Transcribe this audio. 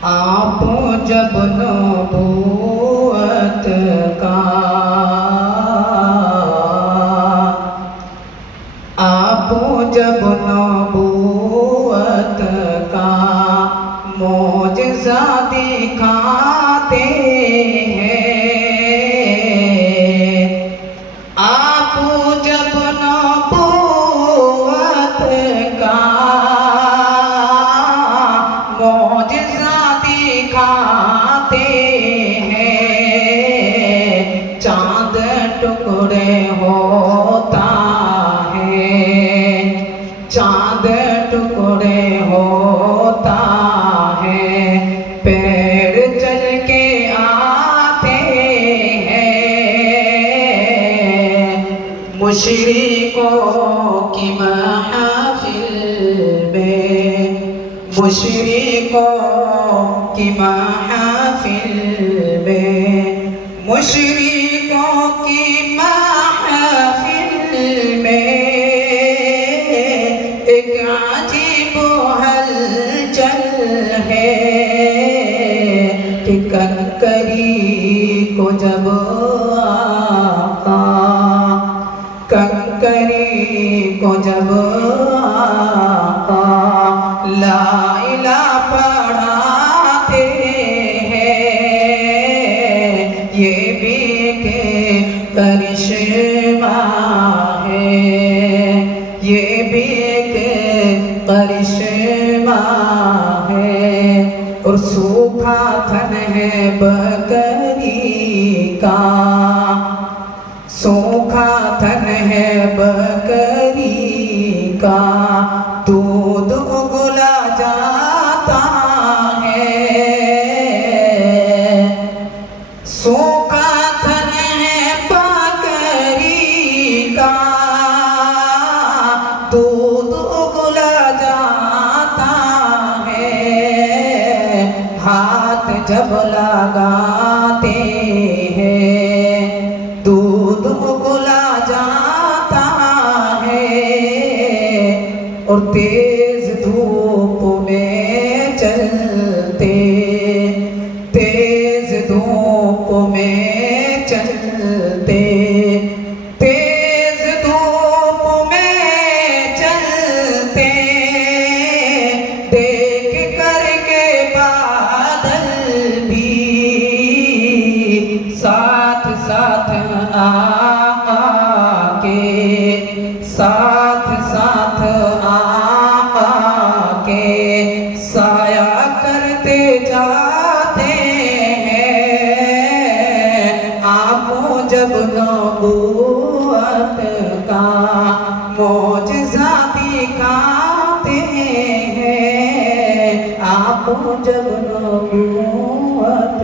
आप जब नबूवत का आप जब नबूवत का मोजज़ा दिखाते हैं। आप जब नबूवत का मोजज़ा दिखाते हैं, चाँद टुकड़े होता है, चाँद टुकड़े होता है, पैर चल के आते हैं। मुशरिकों की महफिल में, मुशरिकों की महफिल में, मुशरिकों की महफिल में एक अजीब हलचल है कि कंकरी को जब आका, कंकरी को जब आका ला इलाहा पढ़ाते हैं, ये भी के करिश्मा है, ये भी के करिश्मा है। और सूखा थन है बकरी का, सूखा थन है बकरी का, दूध उगला जाता है। सूखा थन है बकरी का, दूध उगला जाता है। हाथ जब लगाते हैं, दूध उगला जाता है। और तेज धूप में चलते, तेज धूप में चलते, तेज धूप में चलते, देख करके बादल भी साथ साथ आके, साथ साथ आके साया करते जाते हैं। आप जब नबूवत का मोजज़ा दिखाते हैं, आप जब नबूवत